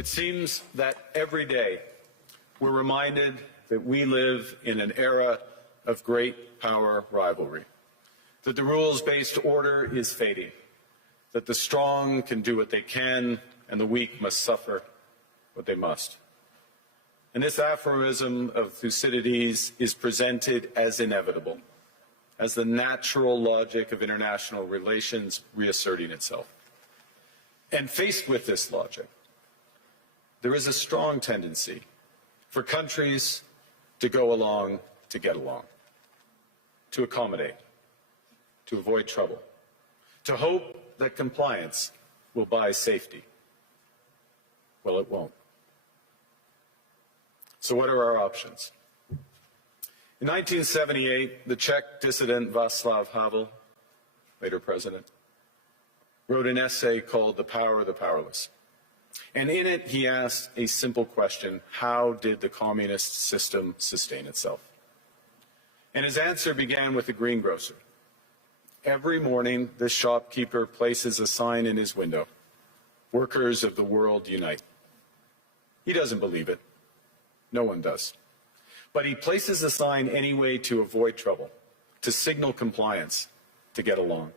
It seems that every day we're reminded that we live in an era of great power rivalry, that the rules-based order is fading, that the strong can do what they can and the weak must suffer what they must. And this aphorism of Thucydides is presented as inevitable, as the natural logic of international relations reasserting itself. And faced with this logic, there is a strong tendency for countries to go along to get along, to accommodate, to avoid trouble, to hope that compliance will buy safety. Well, it won't. So what are our options? In 1978, the Czech dissident Václav Havel, later president, wrote an essay called The Power of the Powerless. And in it, he asked a simple question: how did the communist system sustain itself? And his answer began with a greengrocer. Every morning, this shopkeeper places a sign in his window: "Workers of the world unite." He doesn't believe it. No one does. But he places a sign anyway to avoid trouble, to signal compliance, to get along.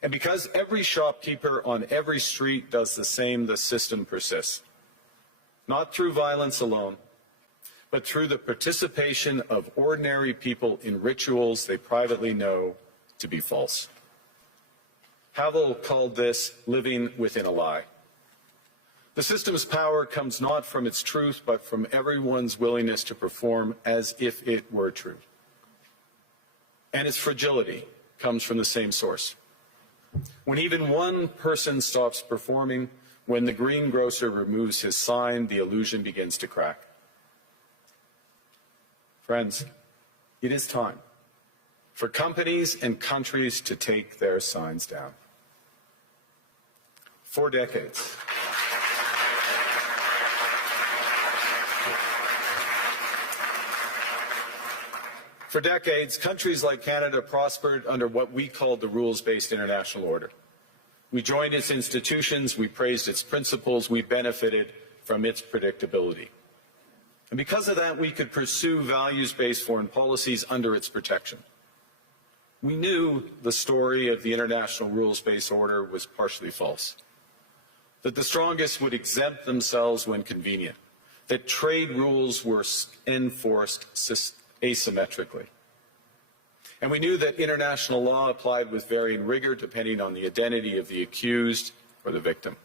And because every shopkeeper on every street does the same, the system persists. Not through violence alone, but through the participation of ordinary people in rituals they privately know to be false. Havel called this living within a lie. The system's power comes not from its truth, but from everyone's willingness to perform as if it were true. And its fragility comes from the same source. When even one person stops performing, when the greengrocer removes his sign, the illusion begins to crack. Friends, it is time for companies and countries to take their signs down. For decades, countries like Canada prospered under what we called the rules-based international order. We joined its institutions, we praised its principles, we benefited from its predictability. And because of that, we could pursue values-based foreign policies under its protection. We knew the story of the international rules-based order was partially false, that the strongest would exempt themselves when convenient, that trade rules were enforced asymmetrically. And we knew that international law applied with varying rigor depending on the identity of the accused or the victim.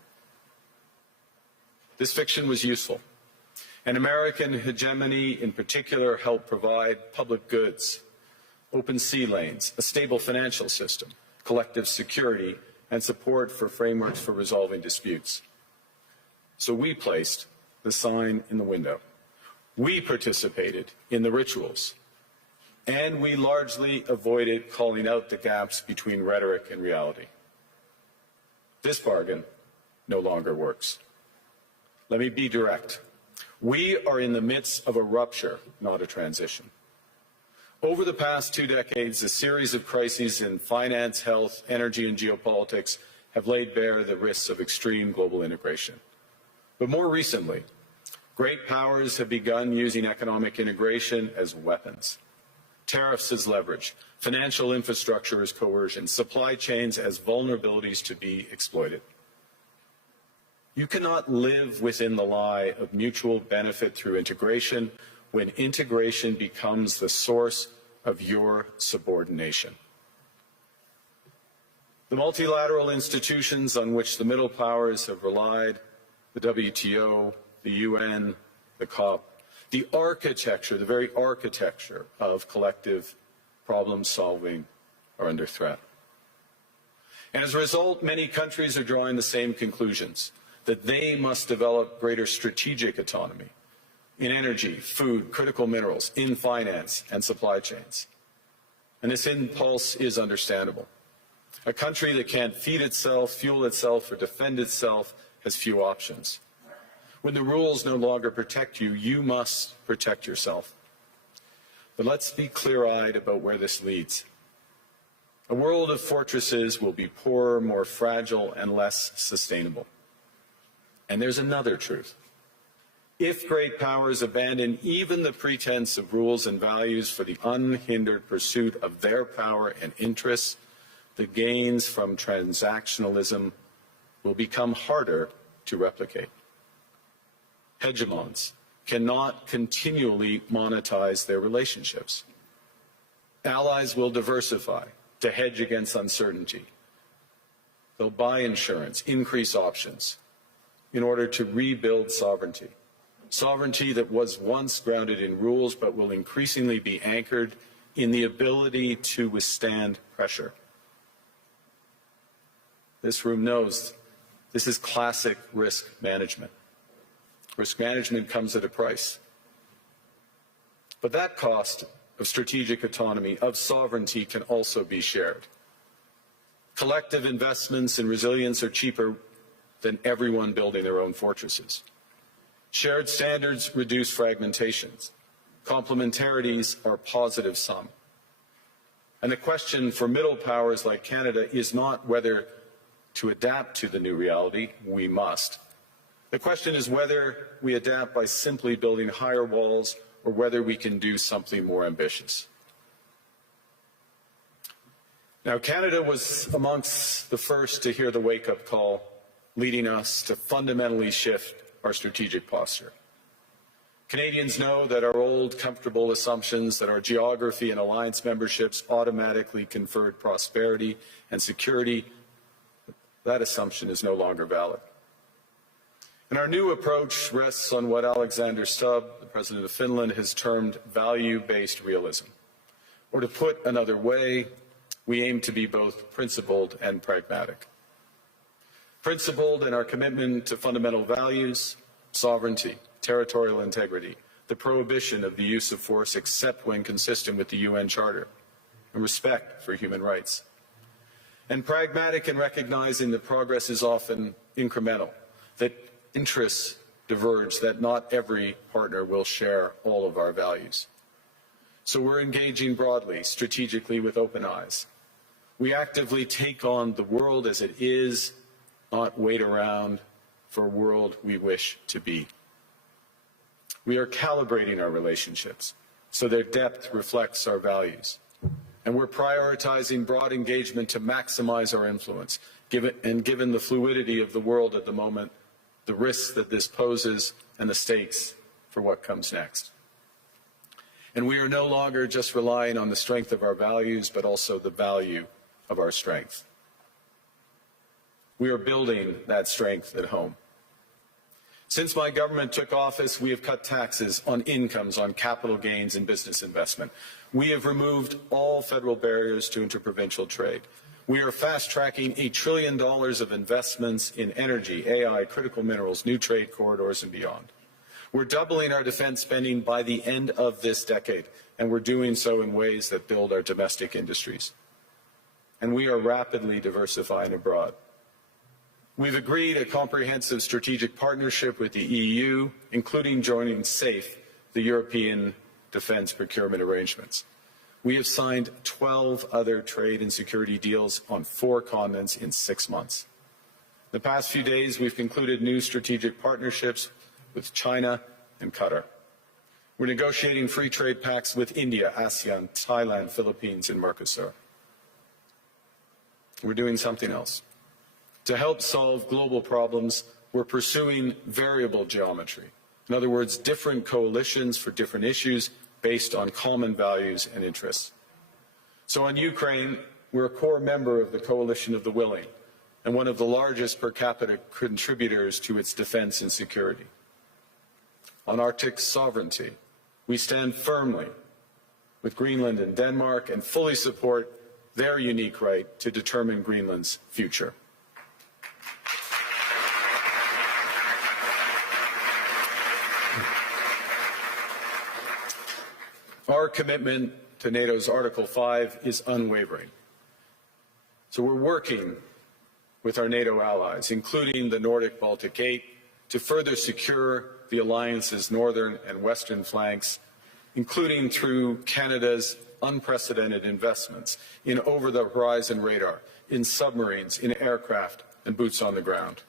This fiction was useful, and American hegemony in particular helped provide public goods, open sea lanes, a stable financial system, collective security, and support for frameworks for resolving disputes. So we placed the sign in the window. We participated in the rituals, and we largely avoided calling out the gaps between rhetoric and reality. This bargain no longer works. Let me be direct. We are in the midst of a rupture, not a transition. Over the past 2 decades, a series of crises in finance, health, energy, and geopolitics have laid bare the risks of extreme global integration. But more recently, great powers have begun using economic integration as weapons. Tariffs as leverage, financial infrastructure as coercion, supply chains as vulnerabilities to be exploited. You cannot live within the lie of mutual benefit through integration when integration becomes the source of your subordination. The multilateral institutions on which the middle powers have relied, the WTO, the UN, the COP, the architecture, the very architecture of collective problem solving are under threat. And as a result, many countries are drawing the same conclusions, that they must develop greater strategic autonomy in energy, food, critical minerals, in finance and supply chains. And this impulse is understandable. A country that can't feed itself, fuel itself, or defend itself has few options. When the rules no longer protect you, you must protect yourself. But let's be clear-eyed about where this leads. A world of fortresses will be poorer, more fragile, and less sustainable. And there's another truth. If great powers abandon even the pretense of rules and values for the unhindered pursuit of their power and interests, the gains from transactionalism will become harder to replicate. Hegemons cannot continually monetize their relationships. Allies will diversify to hedge against uncertainty. They'll buy insurance, increase options in order to rebuild sovereignty. Sovereignty that was once grounded in rules but will increasingly be anchored in the ability to withstand pressure. This room knows this is classic risk management. Risk management comes at a price. But that cost of strategic autonomy, of sovereignty, can also be shared. Collective investments in resilience are cheaper than everyone building their own fortresses. Shared standards reduce fragmentations. Complementarities are positive sum. And the question for middle powers like Canada is not whether to adapt to the new reality. We must. The question is whether we adapt by simply building higher walls or whether we can do something more ambitious. Now, Canada was amongst the first to hear the wake-up call, leading us to fundamentally shift our strategic posture. Canadians know that our old, comfortable assumptions that our geography and alliance memberships automatically conferred prosperity and security, that assumption is no longer valid. And our new approach rests on what Alexander Stubb, the President of Finland, has termed value-based realism. Or to put another way, we aim to be both principled and pragmatic. Principled in our commitment to fundamental values, sovereignty, territorial integrity, the prohibition of the use of force except when consistent with the UN Charter, and respect for human rights. And pragmatic in recognizing that progress is often incremental, that interests diverge, that not every partner will share all of our values. So we're engaging broadly, strategically, with open eyes. We actively take on the world as it is, not wait around for a world we wish to be. We are calibrating our relationships so their depth reflects our values. And we're prioritizing broad engagement to maximize our influence, given the fluidity of the world at the moment, the risks that this poses, and the stakes for what comes next. And we are no longer just relying on the strength of our values, but also the value of our strength. We are building that strength at home. Since my government took office, we have cut taxes on incomes, on capital gains and business investment. We have removed all federal barriers to interprovincial trade. We are fast-tracking $1 trillion of investments in energy, AI, critical minerals, new trade corridors, and beyond. We're doubling our defense spending by the end of this decade, and we're doing so in ways that build our domestic industries. And we are rapidly diversifying abroad. We've agreed a comprehensive strategic partnership with the EU, including joining SAFE, the European Defence Procurement Arrangements. We have signed 12 other trade and security deals on 4 continents in 6 months. The past few days, we've concluded new strategic partnerships with China and Qatar. We're negotiating free trade pacts with India, ASEAN, Thailand, Philippines, and Mercosur. We're doing something else. To help solve global problems, we're pursuing variable geometry. In other words, different coalitions for different issues based on common values and interests. So on Ukraine, we're a core member of the Coalition of the Willing and one of the largest per capita contributors to its defense and security. On Arctic sovereignty, we stand firmly with Greenland and Denmark and fully support their unique right to determine Greenland's future. Our commitment to NATO's Article 5 is unwavering. So we're working with our NATO allies, including the Nordic-Baltic 8, to further secure the alliance's northern and western flanks, including through Canada's unprecedented investments in over-the-horizon radar, in submarines, in aircraft, and boots on the ground.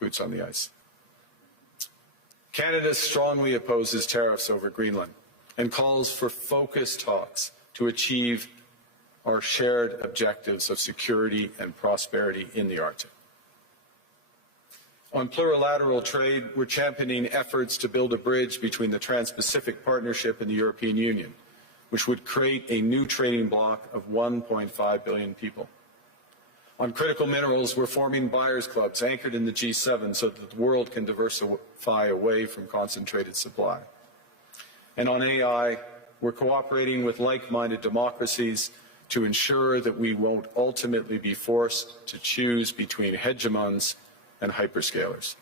boots on the ice. Canada strongly opposes tariffs over Greenland and calls for focused talks to achieve our shared objectives of security and prosperity in the Arctic. On plurilateral trade, we're championing efforts to build a bridge between the Trans-Pacific Partnership and the European Union, which would create a new trading bloc of 1.5 billion people. On critical minerals, we're forming buyers' clubs anchored in the G7 so that the world can diversify away from concentrated supply. And on AI, we're cooperating with like-minded democracies to ensure that we won't ultimately be forced to choose between hegemons and hyperscalers.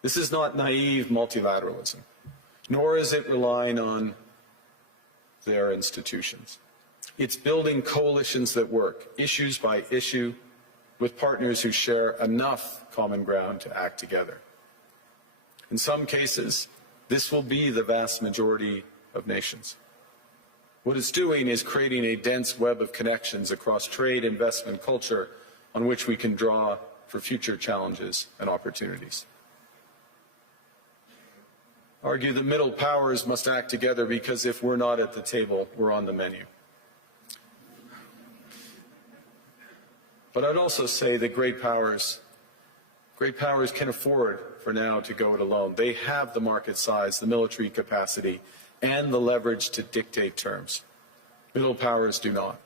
This is not naive multilateralism, nor is it relying on their institutions. It's building coalitions that work, issues by issue, with partners who share enough common ground to act together. In some cases, this will be the vast majority of nations. What it's doing is creating a dense web of connections across trade, investment, culture, on which we can draw for future challenges and opportunities. Argue that middle powers must act together because if we're not at the table, we're on the menu. But I'd also say that great powers can afford for now to go it alone. They have the market size, the military capacity, and the leverage to dictate terms. Middle powers do not.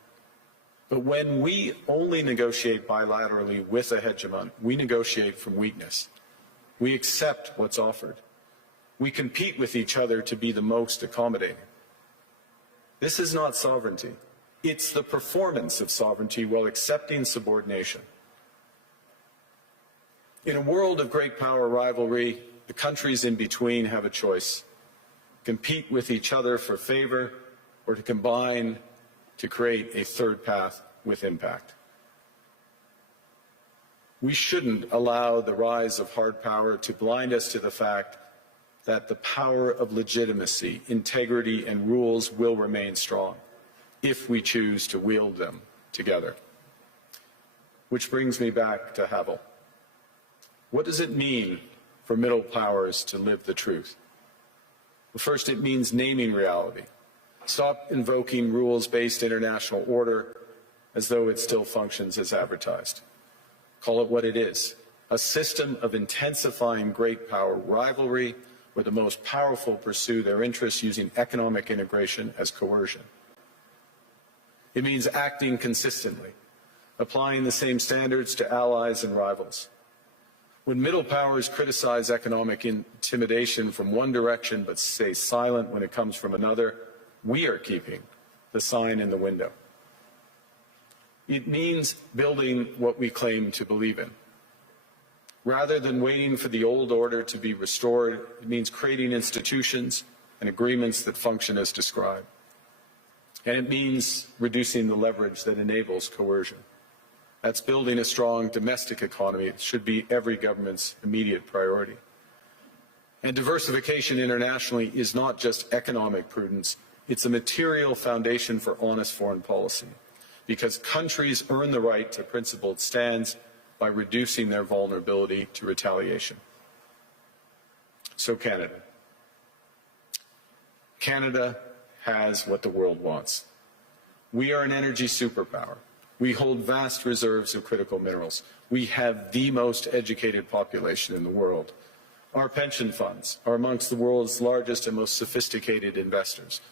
But when we only negotiate bilaterally with a hegemon, we negotiate from weakness. We accept what's offered. We compete with each other to be the most accommodating. This is not sovereignty. It's the performance of sovereignty while accepting subordination. In a world of great power rivalry, the countries in between have a choice: compete with each other for favor, or to combine to create a third path with impact. We shouldn't allow the rise of hard power to blind us to the fact that the power of legitimacy, integrity, and rules will remain strong if we choose to wield them together. Which brings me back to Havel. What does it mean for middle powers to live the truth? Well, first, it means naming reality. Stop invoking rules-based international order as though it still functions as advertised. Call it what it is: a system of intensifying great power rivalry where the most powerful pursue their interests using economic integration as coercion. It means acting consistently, applying the same standards to allies and rivals. When middle powers criticize economic intimidation from one direction but stay silent when it comes from another, we are keeping the sign in the window. It means building what we claim to believe in. Rather than waiting for the old order to be restored, it means creating institutions and agreements that function as described. And it means reducing the leverage that enables coercion. That's building a strong domestic economy. It should be every government's immediate priority. And diversification internationally is not just economic prudence. It's a material foundation for honest foreign policy, because countries earn the right to principled stands by reducing their vulnerability to retaliation. So Canada. Canada has what the world wants. We are an energy superpower. We hold vast reserves of critical minerals. We have the most educated population in the world. Our pension funds are amongst the world's largest and most sophisticated investors.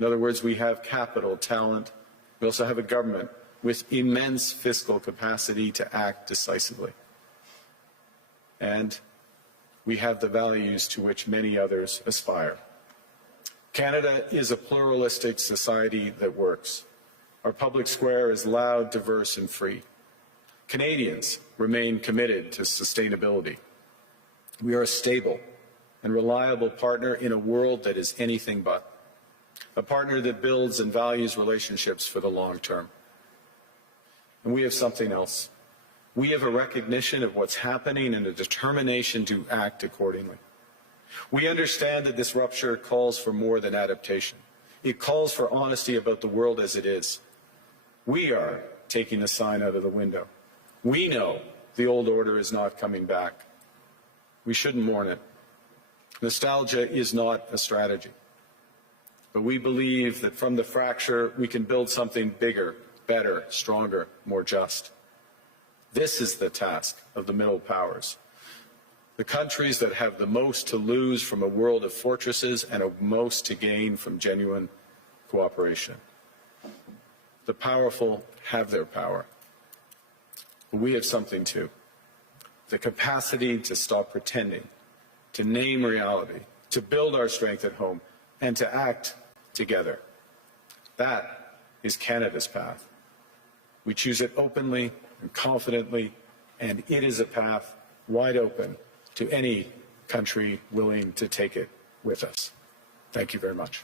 In other words, we have capital, talent. We also have a government with immense fiscal capacity to act decisively. And we have the values to which many others aspire. Canada is a pluralistic society that works. Our public square is loud, diverse, and free. Canadians remain committed to sustainability. We are a stable and reliable partner in a world that is anything but. A partner that builds and values relationships for the long term. And we have something else. We have a recognition of what's happening and a determination to act accordingly. We understand that this rupture calls for more than adaptation. It calls for honesty about the world as it is. We are taking the sign out of the window. We know the old order is not coming back. We shouldn't mourn it. Nostalgia is not a strategy. But we believe that from the fracture, we can build something bigger, better, stronger, more just. This is the task of the middle powers. The countries that have the most to lose from a world of fortresses and the most to gain from genuine cooperation. The powerful have their power. But we have something too. The capacity to stop pretending, to name reality, to build our strength at home, and to act together. That is Canada's path. We choose it openly and confidently, and it is a path wide open to any country willing to take it with us. Thank you very much.